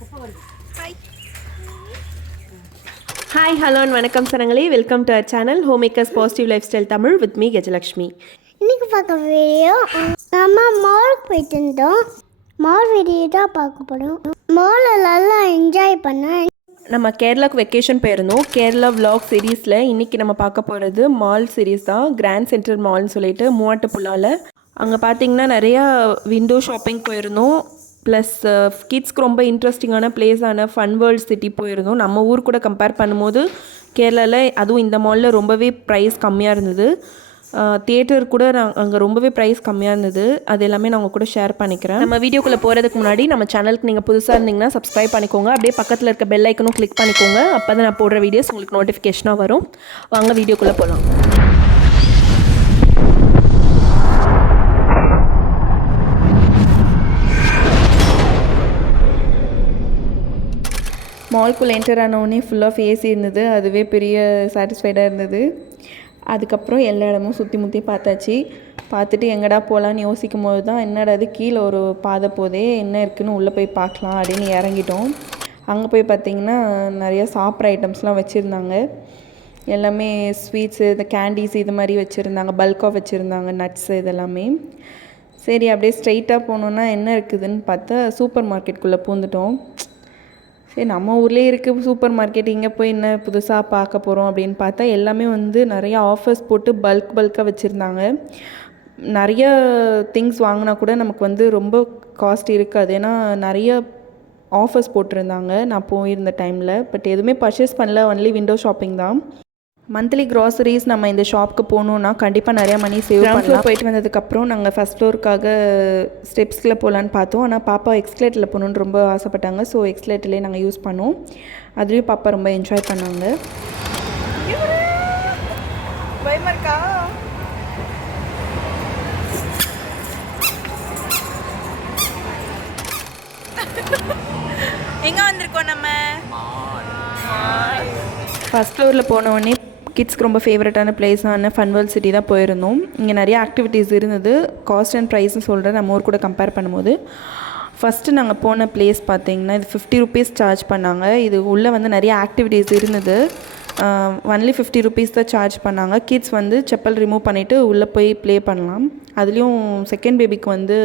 Hi, hello and vanakkam sarangaley. Welcome to our channel Homemakers Positive Lifestyle Tamil with me Gajalakshmi. இன்னைக்கு பார்க்க video நம்ம மாலுக்கு போயிட்டு இருந்தோம். மால் வீடியோ தான் பார்க்க போகிறோம். மாலில் நல்லா என்ஜாய் பண்ணேன். நம்ம கேரளாவுக்கு வெக்கேஷன் போயிருந்தோம். கேரளா vlog சீரீஸில் இன்றைக்கி நம்ம பார்க்க போகிறது மால் சீரீஸ் தான். கிராண்ட் சென்ட்ரல் மால்னு சொல்லிட்டு மூவாட்டுப்புழாவில் அங்கே பார்த்தீங்கன்னா நிறையா விண்டோ ஷாப்பிங் போயிருந்தோம். ப்ளஸ் கிட்ஸ்க்கு ரொம்ப இன்ட்ரெஸ்டிங்கான பிளேஸான ஃபன் வேர்ல்ட் சிட்டி போயிருந்தோம். நம்ம ஊர் கூட கம்பேர் பண்ணும்போது கேரளாவில் அதுவும் இந்த மாலில் ரொம்பவே ப்ரைஸ் கம்மியாக இருந்தது. தியேட்டர் கூட அங்கே ரொம்பவே ப்ரைஸ் கம்மியாக இருந்தது. அது எல்லாமே நான் உங்கள் கூட ஷேர் பண்ணிக்கிறேன். நம்ம வீடியோக்குள்ளே போகிறதுக்கு முன்னாடி நம்ம சேனலுக்கு நீங்கள் புதுசாக இருந்தீங்கன்னா சப்ஸ்கிரைப் பண்ணிக்கோங்க. அப்படியே பக்கத்தில் இருக்க பெல் ஐக்கனும் கிளிக் பண்ணிக்கோங்க. அப்போ தான் நான் போடுற வீடியோஸ் உங்களுக்கு நோட்டிஃபிகேஷனாக வரும். வாங்க வீடியோக்குள்ளே போகலாம். மால்குள்ளே என்டர் ஆனவுடனே ஃபுல் ஆஃப் ஏசி இருந்தது. அதுவே பெரிய சாட்டிஸ்ஃபைடாக இருந்தது. அதுக்கப்புறம் எல்லா இடமும் சுற்றி முற்றி பார்த்துட்டு எங்கடா போகலான்னு யோசிக்கும் போது தான் என்னடா அது கீழே ஒரு பாதை போதே என்ன இருக்குதுன்னு உள்ளே போய் பார்க்கலாம் அப்படின்னு இறங்கிட்டோம். அங்கே போய் பார்த்திங்கன்னா நிறையா சாப்பிட்ற ஐட்டம்ஸ்லாம் வச்சுருந்தாங்க. எல்லாமே ஸ்வீட்ஸு, இந்த கேண்டீஸ் இது மாதிரி வச்சுருந்தாங்க. பல்காக வச்சுருந்தாங்க, நட்ஸு இதெல்லாமே. சரி அப்படியே ஸ்ட்ரைட்டாக போனோன்னா என்ன இருக்குதுன்னு பார்த்தா சூப்பர் மார்க்கெட்டுக்குள்ளே பூந்துட்டோம். சரி நம்ம ஊர்லேயே இருக்குது சூப்பர் மார்க்கெட், இங்கே போய் என்ன புதுசாக பார்க்க போகிறோம் அப்படின்னு பார்த்தா எல்லாமே நிறையா ஆஃபர்ஸ் போட்டு பல்காக வச்சுருந்தாங்க. நிறைய திங்ஸ் வாங்கினா கூட நமக்கு ரொம்ப காஸ்ட் இருக்காது. ஏன்னா நிறைய ஆஃபர்ஸ் போட்டிருந்தாங்க நான் போயிருந்த டைமில். பட் எதுவுமே பர்ச்சேஸ் பண்ணல, ஒன்லி விண்டோ ஷாப்பிங் தான். மந்த்லி க்ராசரிஸ் நம்ம இந்த ஷாப்புக்கு போகணுன்னா கண்டிப்பாக நிறையா மணி சேவ் பண்ணலாம். போயிட்டு வந்ததுக்கப்புறம் நாங்கள் ஃபஸ்ட் ஃப்ளோருக்காக ஸ்டெப்ஸில் போகலான்னு பார்த்தோம். ஆனால் பாப்பா எக்ஸ்கலேட்டரில் போகணுன்னு ரொம்ப ஆசைப்பட்டாங்க. ஸோ எக்ஸ்கலேட்டர்லேயே நாங்கள் யூஸ் பண்ணோம். அதுலேயும் பாப்பா ரொம்ப என்ஜாய் பண்ணாங்க. பயமாக்கா எங்கே வந்திருக்கோம் நம்ம? ஃபஸ்ட் ஃப்ளோரில் போனோடனே கிட்ஸ்க்கு ரொம்ப ஃபேவரட்டான பிளேஸான ஃபன் வேர்ல்ட் சிட்டி தான் போயிருந்தோம். இங்கே நிறைய ஆக்டிவிட்டீஸ் இருந்தது. காஸ்ட் அண்ட் ப்ரைஸ்னு சொல்கிறேன் நம்ம ஊர் கூட கம்பேர் பண்ணும்போது. ஃபஸ்ட்டு நாங்கள் போன பிளேஸ் பார்த்திங்கன்னா இது 50 rupees சார்ஜ் பண்ணாங்க. இது உள்ளே நிறைய ஆக்டிவிட்டீஸ் இருந்தது. ஒன்லி 50 rupees தான் சார்ஜ் பண்ணாங்க. கிட்ஸ் செப்பல் ரிமூவ் பண்ணிவிட்டு உள்ளே போய் ப்ளே பண்ணலாம். அதுலேயும் செகண்ட் பேபிக்கு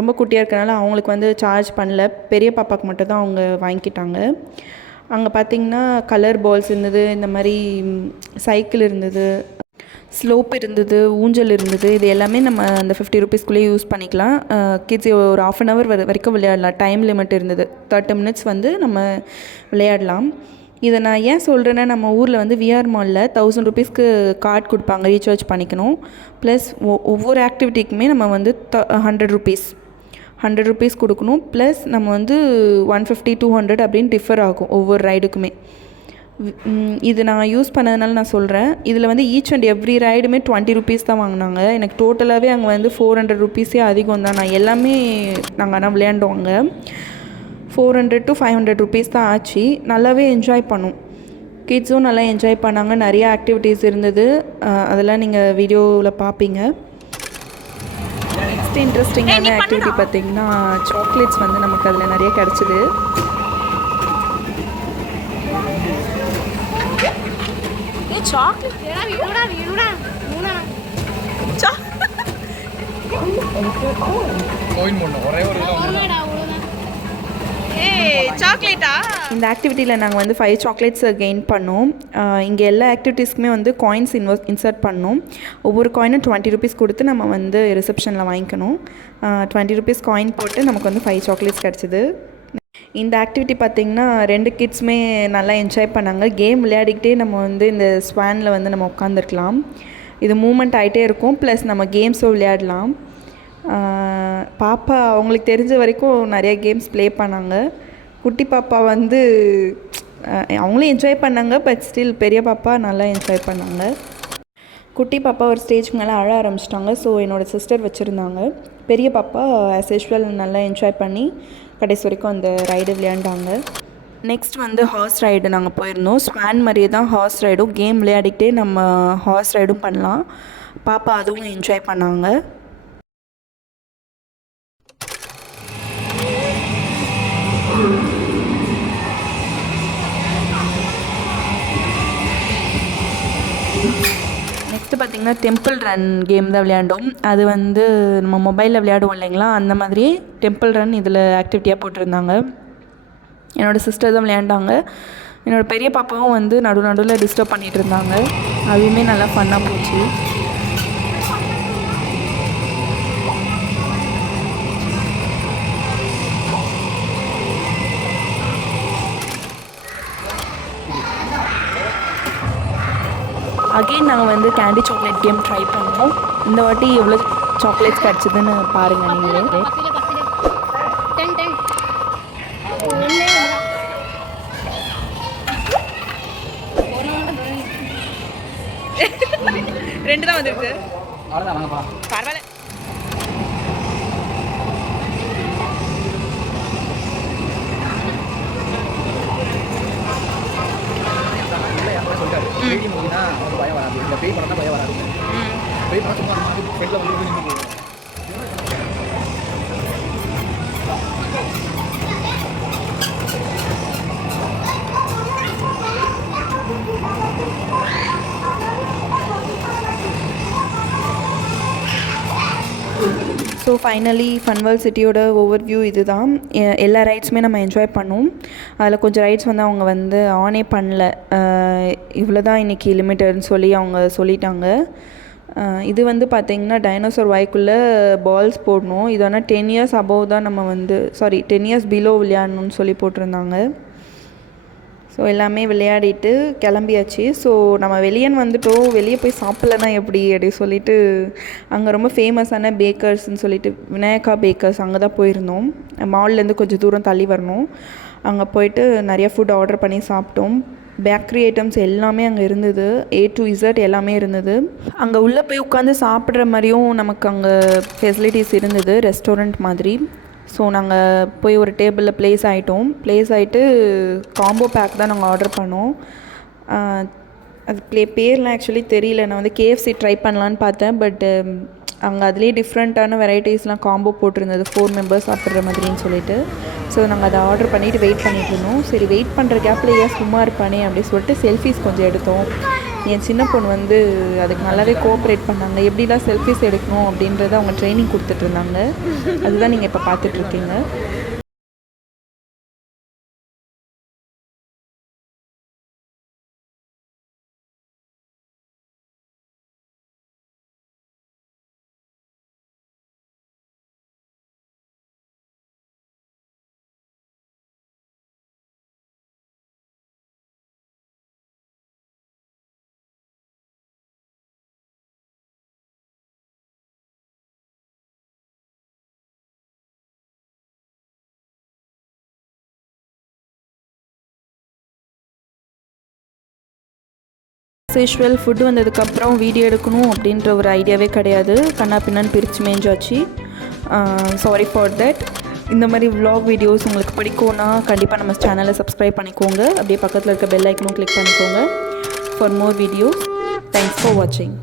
ரொம்ப குட்டியாக இருக்கனால அவங்களுக்கு சார்ஜ் பண்ணல. பெரிய பாப்பாவுக்கு மட்டும் தான் அவங்க வாங்கிக்கிட்டாங்க. அங்கே பார்த்திங்கன்னா கலர் பால்ஸ் இருந்தது, இந்த மாதிரி சைக்கிள் இருந்தது, ஸ்லோப் இருந்தது, ஊஞ்சல் இருந்தது. இது எல்லாமே நம்ம அந்த 50 rupeesக்குள்ளேயே யூஸ் பண்ணிக்கலாம். கிட்ஸ் ஒரு 1/2 hour வரைக்கும் விளையாடலாம். டைம் லிமிட் இருந்தது. 30 minutes நம்ம விளையாடலாம். இதை நான் ஏன் சொல்கிறேன்னா நம்ம ஊரில் விஆர் மாலில் 1000 rupeesக்கு கார்டு கொடுப்பாங்க, ரீசார்ஜ் பண்ணிக்கணும். ப்ளஸ் ஒவ்வொரு ஆக்டிவிட்டிக்குமே நம்ம 100 rupees கொடுக்கணும். ப்ளஸ் நம்ம 150, 200 அப்படின்னு டிஃபர் ஆகும் ஒவ்வொரு ரைடுக்குமே. இது நான் யூஸ் பண்ணதுனால நான் சொல்கிறேன். இதில் ஈச் அண்ட் எவ்ரி ரைடுமே 20 rupees தான் வாங்கினாங்க. எனக்கு டோட்டலாகவே அங்கே 400 rupees அதிகம் தான். நான் எல்லாமே நாங்கள் ஆனால் விளையாண்டோங்க. 400 to 500 rupees தான் ஆச்சு. நல்லாவே என்ஜாய் பண்ணோம். கிட்ஸும் நல்லா என்ஜாய் பண்ணாங்க. நிறைய ஆக்டிவிட்டீஸ் இருந்தது. அதெல்லாம் நீங்கள் வீடியோவில் பார்ப்பீங்க. நெக்ஸ்ட் இன்ட்ரெஸ்டிங்கான ஆக்டிவிட்டி பார்த்திங்கன்னா சாக்லேட்ஸ் நமக்கு அதில் நிறைய கிடச்சிது. இந்த ஆக்டிவிட்டியில் நாங்கள் 5 chocolates கெயின் பண்ணோம். இங்கே எல்லா ஆக்டிவிட்டீஸ்க்குமே காயின்ஸ் இன்சர்ட் பண்ணோம். ஒவ்வொரு காயினும் 20 rupees கொடுத்து நம்ம ரிசப்ஷனில் வாங்கிக்கணும். 20 rupees காயின் போட்டு நமக்கு 5 chocolates கிடச்சிது. இந்த ஆக்டிவிட்டி பார்த்திங்கன்னா 2 கிட்ஸுமே நல்லா என்ஜாய் பண்ணாங்க. கேம் விளையாடிக்கிட்டே நம்ம இந்த ஸ்வானில் நம்ம உட்காந்துருக்கலாம். இது மூமெண்ட் ஆகிட்டே இருக்கும். ப்ளஸ் நம்ம கேம்ஸும் விளையாடலாம். பாப்பா அவங்களுக்கு தெரிஞ்ச வரைக்கும் நிறைய கேம்ஸ் ப்ளே பண்ணாங்க. குட்டி பாப்பா அவங்களும் என்ஜாய் பண்ணாங்க. பட் ஸ்டில் பெரிய பாப்பா நல்லா என்ஜாய் பண்ணாங்க. குட்டி பாப்பா ஒரு ஸ்டேஜ்க்கு மேலே அழ ஆரம்பிச்சிட்டாங்க. ஸோ என்னோடய சிஸ்டர் வச்சுருந்தாங்க. பெரிய பாப்பா ஆஸ் யூஷுவல் நல்லா என்ஜாய் பண்ணி கடைசி வரைக்கும் அந்த ரைடு விளையாண்டாங்க. நெக்ஸ்ட் ஹார்ஸ் ரைடு நாங்கள் போயிருந்தோம். ஸ்வான் மாதிரியே தான் ஹார்ஸ் ரைடும். கேம் விளையாடிக்கிட்டே நம்ம ஹார்ஸ் ரைடும் பண்ணலாம். பாப்பா அதுவும் என்ஜாய் பண்ணாங்க. பார்த்திங்கன்னா டெம்பிள் ரன் கேம் தான் விளையாண்டோம். அது வந்து நம்ம மொபைலில் விளையாடுவோம் இல்லைங்களா, அந்த மாதிரி டெம்பிள் ரன் இதில் ஆக்டிவிட்டியாக போட்டிருந்தாங்க. என்னோடய சிஸ்டர் தான் விளையாண்டாங்க. என்னோடய பெரிய பாப்பாவும் வந்து நடுவில் டிஸ்டர்ப் பண்ணிகிட்டு இருந்தாங்க. அதுவுமே நல்லா ஃபன்னாக போச்சு. அகெயின் நாங்கள் வந்து கேண்டி சாக்லேட் கேம் ட்ரை பண்ணோம். இந்த வாட்டி எவ்வளோ சாக்லேட்ஸ் கிடச்சிதுன்னு பாருங்கள் நீங்களே. ரெண்டு தான் வந்துருக்கு. பரவாயில்ல. பயம் வராது. இந்த பேய் படம் தான் பயம் வராது. பேய் படம் சும்மா ஃப்ரெண்டில் வந்து நின்று போகும். ஸோ ஃபைனலி ஃபன்வேர்ல்ட் சிட்டியோட ஓவர்வியூ இது தான். எல்லா ரைட்ஸுமே நம்ம என்ஜாய் பண்ணோம். அதில் கொஞ்சம் ரைட்ஸ் வந்து அவங்க வந்து ஆனே பண்ணல. இவ்வளோ தான் இன்றைக்கி லிமிட்டட்னு சொல்லி அவங்க சொல்லிட்டாங்க. இது வந்து பார்த்திங்கன்னா டைனோசர் வாய்க்குள்ளே பால்ஸ் போடணும். இது ஆனால் 10 years அபவ் தான் நம்ம வந்து 10 years பிலோ விளையாடணும்னு சொல்லி போட்டிருந்தாங்க. ஸோ எல்லாமே விளையாடிட்டு கிளம்பியாச்சு. ஸோ நம்ம வந்துட்டோம், வெளியே போய் சாப்பிட்லன்னா எப்படி அப்படி சொல்லிட்டு அங்கே ரொம்ப ஃபேமஸான பேக்கர்ஸ்ன்னு சொல்லிட்டு விநாயகா பேக்கர்ஸ் அங்கே தான் போயிருந்தோம். மால்லேருந்து கொஞ்சம் தூரம் தள்ளி வரணும். அங்கே போயிட்டு நிறையா ஃபுட் ஆர்டர் பண்ணி சாப்பிட்டோம். பேக்கரி ஐட்டம்ஸ் எல்லாமே அங்கே இருந்தது. A to Z எல்லாமே இருந்தது. அங்கே உள்ளே போய் உட்காந்து சாப்பிட்ற மாதிரியும் நமக்கு அங்கே ஃபெசிலிட்டிஸ் இருந்தது, ரெஸ்டாரண்ட் மாதிரி. ஸோ நாங்கள் போய் ஒரு டேபிளில் ப்ளேஸ் ஆகிட்டு காம்போ பேக் தான் நாங்கள் ஆர்டர் பண்ணோம். அது பேர்லாம் ஆக்சுவலி தெரியல. நான் வந்து KFC ட்ரை பண்ணலான்னு பார்த்தேன். பட் அங்கே அதுலேயே டிஃப்ரெண்ட்டான வெரைட்டிஸ்லாம் காம்போ போட்டிருந்தது, 4 members சாப்பிட்ற மாதிரின்னு சொல்லிட்டு. ஸோ நாங்கள் அதை ஆர்டர் பண்ணிவிட்டு வெயிட் பண்ணிகிட்டு இருந்தோம். சரி வெயிட் பண்ணுற கேப்பில் ஏன் சும்மா இருப்பானே அப்படின்னு சொல்லிட்டு செல்ஃபீஸ் கொஞ்சம் எடுத்தோம். என் சின்ன பொண்ணு வந்து அதுக்கு நல்லாவே கோஆப்ரேட் பண்ணாங்க. எப்படிலாம் செல்ஃபீஸ் எடுக்கணும் அப்படின்றத அவங்க ட்ரைனிங் கொடுத்துட்ருந்தாங்க. அதுதான் நீங்கள் இப்போ பார்த்துட்ருக்கீங்க. யூஷுவல் ஃபுட்டு வந்ததுக்கப்புறம் வீடியோ எடுக்கணும் அப்படின்ற ஒரு ஐடியாவே கிடையாது. கண்ணா பின்னான்னு பிரித்து மேஞ்சாச்சு. Sorry for that. இந்த மாதிரி vlog வீடியோஸ் உங்களுக்கு பிடிக்கும்னா கண்டிப்பாக நம்ம சேனலை சப்ஸ்கிரைப் பண்ணிக்கோங்க. அப்படியே பக்கத்தில் இருக்க பெல் ஐக்கனும் கிளிக் பண்ணிக்கோங்க for more videos. Thanks for வாட்சிங்.